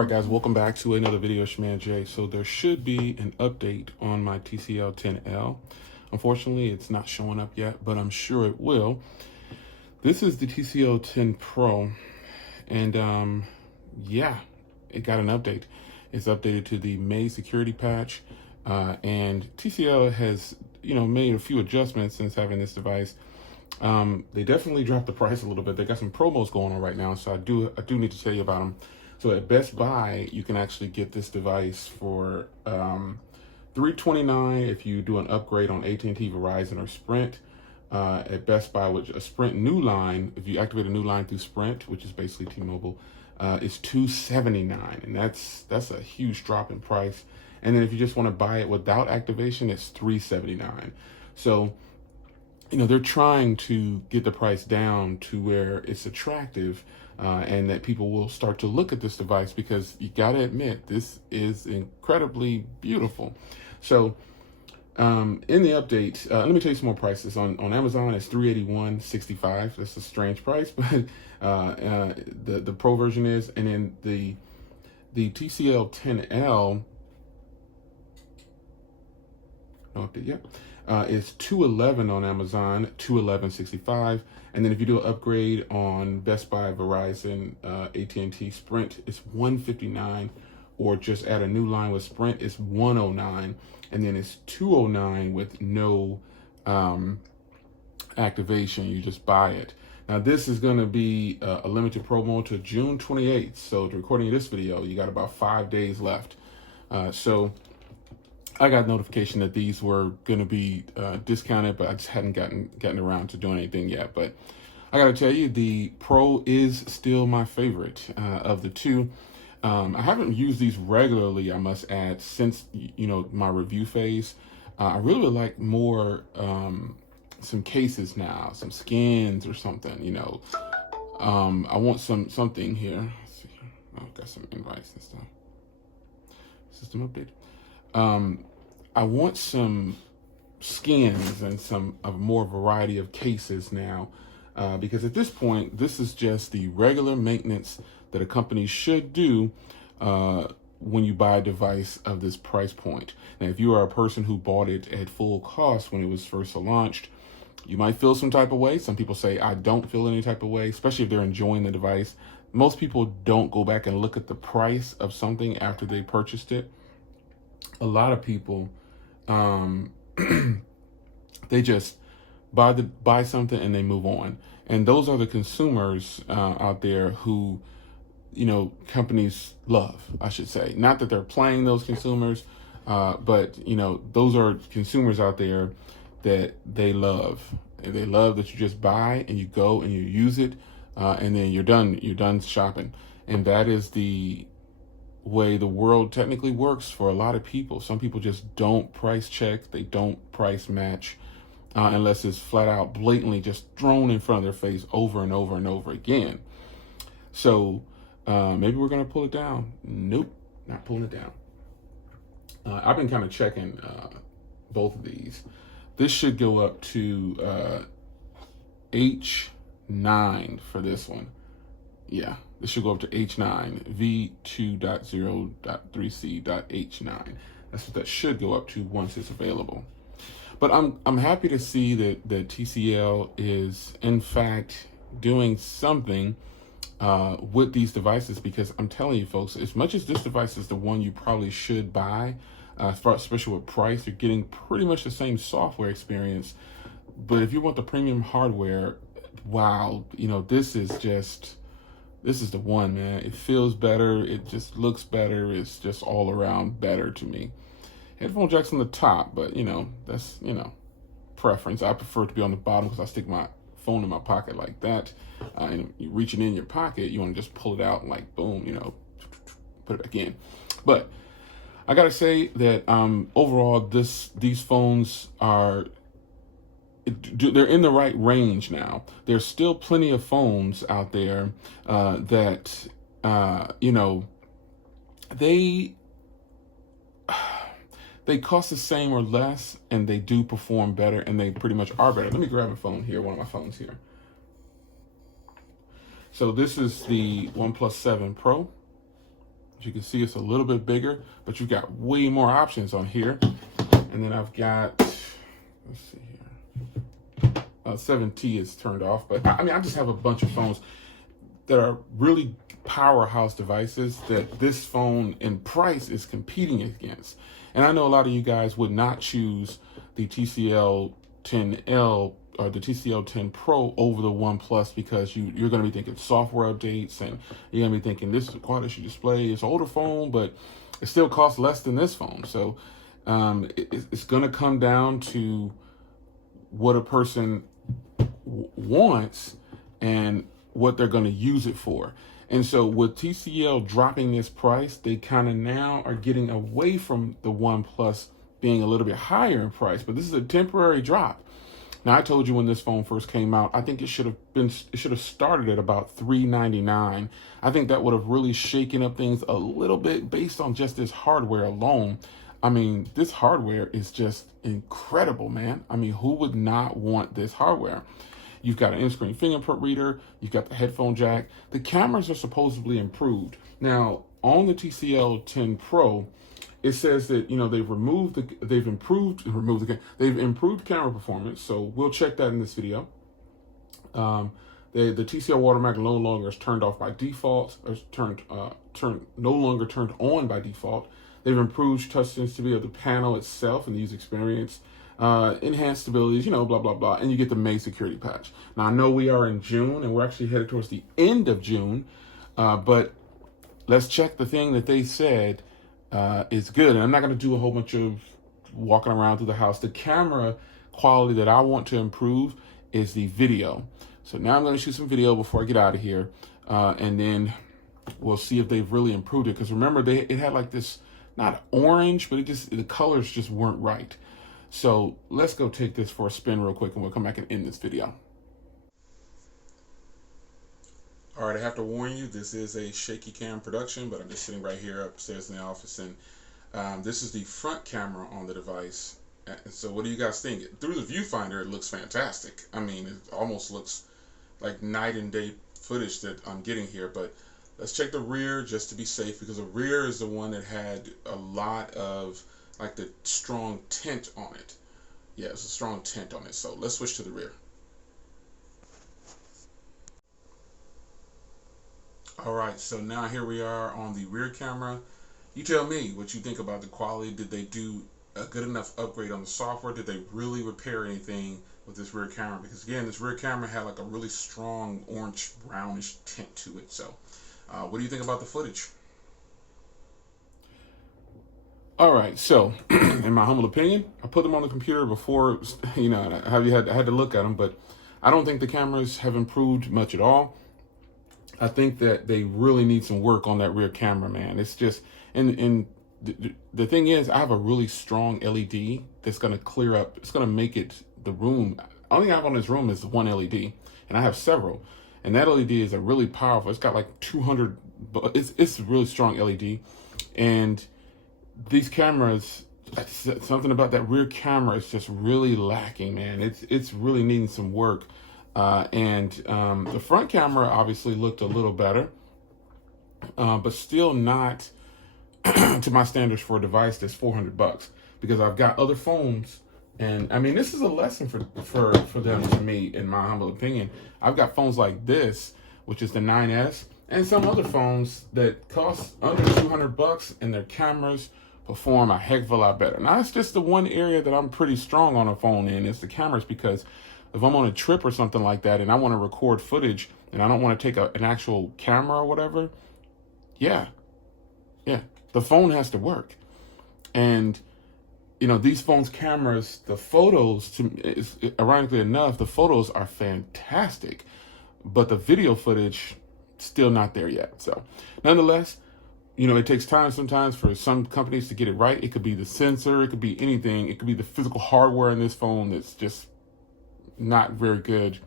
Alright guys, welcome back to another video. It's your man Jay. So there should be an update on my TCL 10L. Unfortunately, it's not showing up yet, but I'm sure it will. This is the TCL 10 Pro, and yeah, it got an update. It's updated to the May security patch, and TCL has made a few adjustments since having this device. They definitely dropped the price a little bit. They got some promos going on right now, so I do need to tell you about them. So at Best Buy, you can actually get this device for $329 if you do an upgrade on AT&T, Verizon, or Sprint. At Best Buy, which a Sprint new line, if you activate a new line through Sprint, which is basically T-Mobile, is $279, and that's a huge drop in price. And then if you just want to buy it without activation, it's $379. So they're trying to get the price down to where it's attractive, and that people will start to look at this device, because you got to admit, this is incredibly beautiful. So in the update, let me tell you some more prices. On Amazon, it's $381.65. That's a strange price, but the Pro version is. And then the TCL 10L, no update yet, is $211 on Amazon, $211.65. And then if you do an upgrade on Best Buy, Verizon, AT&T, Sprint, it's $159. Or just add a new line with Sprint, it's $109. And then it's $209 with no activation. You just buy it. Now this is going to be a limited promo to June 28th. So the recording of this video, you got about 5 days left. So I got notification that these were going to be discounted, but I just hadn't gotten around to doing anything yet. But I got to tell you, the Pro is still my favorite of the two. I haven't used these regularly, I must add, since my review phase. I really would like more some cases now, some skins or something. I want something here. Let's see. Oh, got some invites and stuff. System update. I want some skins and some more variety of cases now, because at this point, this is just the regular maintenance that a company should do when you buy a device of this price point. Now, if you are a person who bought it at full cost when it was first launched, you might feel some type of way. Some people say, I don't feel any type of way, especially if they're enjoying the device. Most people don't go back and look at the price of something after they purchased it. A lot of people, they just buy something and they move on. And those are the consumers out there who companies love, I should say. Not that they're playing those consumers, but those are consumers out there that they love. And they love that you just buy and you go and you use it, and then you're done shopping. And that is the way the world technically works for a lot of people. Some people just don't price check, they don't price match, unless it's flat out blatantly just thrown in front of their face over and over and over again. So maybe we're gonna pull it down. Nope, not pulling it down. I've been kind of checking both of these. This should go up to H9 for this one. Yeah, this should go up to H9, V2.0.3C.H9. That's what that should go up to once it's available. But I'm happy to see that TCL is in fact doing something with these devices, because I'm telling you folks, as much as this device is the one you probably should buy, especially with price, you're getting pretty much the same software experience. But if you want the premium hardware, wow, this is the one, man. It feels better. It just looks better. It's just all around better to me. Headphone jack's on the top, but that's preference. I prefer it to be on the bottom because I stick my phone in my pocket like that. And you reaching in your pocket, you want to just pull it out and like boom, put it back in. But I gotta say that overall, these phones are, they're in the right range now. There's still plenty of phones out there that they cost the same or less, and they do perform better, and they pretty much are better. Let me grab a phone here, one of my phones here. So this is the OnePlus 7 Pro. As you can see, it's a little bit bigger, but you've got way more options on here. And then I've got, let's see here, 7T is turned off, but I mean, I just have a bunch of phones that are really powerhouse devices that this phone in price is competing against. And I know a lot of you guys would not choose the TCL 10L or the TCL 10 Pro over the OnePlus because you're going to be thinking software updates, and you're going to be thinking this is a quad issue display. It's an older phone, but it still costs less than this phone. So it's going to come down to what a person wants and what they're going to use it for. And so with TCL dropping this price, they kind of now are getting away from the OnePlus being a little bit higher in price, but this is a temporary drop. Now, I told you when this phone first came out, I think it should have started at about $399. I think that would have really shaken up things a little bit based on just this hardware alone. I mean, this hardware is just incredible, man. I mean, who would not want this hardware? You've got an in-screen fingerprint reader. You've got the headphone jack. The cameras are supposedly improved. Now, on the TCL 10 Pro, it says that they've improved camera performance. So we'll check that in this video. The TCL watermark no longer is turned off by default, or no longer turned on by default. They've improved touch sensitivity of the panel itself and the user experience. Enhanced stabilities, blah, blah, blah. And you get the May security patch. Now, I know we are in June, and we're actually headed towards the end of June, but let's check the thing that they said is good. And I'm not going to do a whole bunch of walking around through the house. The camera quality that I want to improve is the video. So now I'm going to shoot some video before I get out of here, and then we'll see if they've really improved it. Because remember, it had like this, not orange, but the colors just weren't right. So let's go take this for a spin real quick, and we'll come back and end this video. All right, I have to warn you, this is a shaky cam production, but I'm just sitting right here upstairs in the office, and this is the front camera on the device. So what do you guys think? Through the viewfinder, it looks fantastic. I mean, it almost looks like night and day footage that I'm getting here, but let's check the rear just to be safe, because the rear is the one that had a lot of like the strong tint on it. Yeah, it's a strong tint on it. So let's switch to the rear. All right, so now here we are on the rear camera. You tell me what you think about the quality. Did they do a good enough upgrade on the software? Did they really repair anything with this rear camera? Because again, this rear camera had like a really strong orange brownish tint to it. So what do you think about the footage? All right, so in my humble opinion, I put them on the computer before, I had to look at them, but I don't think the cameras have improved much at all. I think that they really need some work on that rear camera, man. It's just, and the thing is, I have a really strong LED that's going to clear up. It's going to make it the room. Only thing I have on this room is one LED, and I have several. And that LED is a really powerful. It's got like 200. It's a really strong LED, and these cameras, something about that rear camera is just really lacking, man. It's really needing some work. And the front camera obviously looked a little better, but still not to my standards for a device that's $400, because I've got other phones. And I mean, this is a lesson for them, to me, in my humble opinion. I've got phones like this, which is the 9S, and some other phones that cost under $200, and their cameras perform a heck of a lot better. Now, it's just the one area that I'm pretty strong on a phone in, is the cameras, because if I'm on a trip or something like that and I want to record footage and I don't want to take an actual camera or whatever, yeah, the phone has to work. And these phones' cameras, the photos, ironically enough, the photos are fantastic, but the video footage still not there yet. So nonetheless, it takes time sometimes for some companies to get it right. It could be the sensor, it could be anything. It could be the physical hardware in this phone that's just not very good.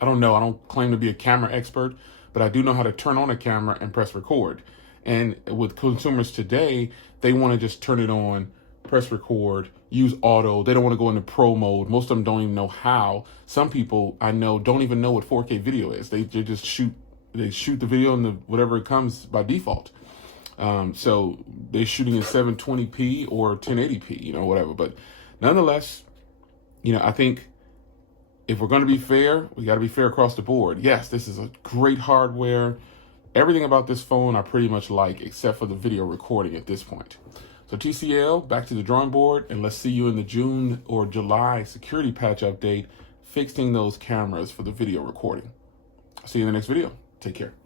I don't know. I don't claim to be a camera expert, but I do know how to turn on a camera and press record. And with consumers today, they want to just turn it on, press record, use auto. They don't want to go into pro mode. Most of them don't even know how. Some people I know don't even know what 4K video is. They just shoot the video and whatever it comes by default. So they're shooting in 720p or 1080p, you know, whatever. But nonetheless, you know, I think if we're going to be fair, we got to be fair across the board. Yes, this is a great hardware. Everything about this phone I pretty much like, except for the video recording at this point. So TCL, back to the drawing board, and let's see you in the June or July security patch update, fixing those cameras for the video recording. I'll see you in the next video. Take care.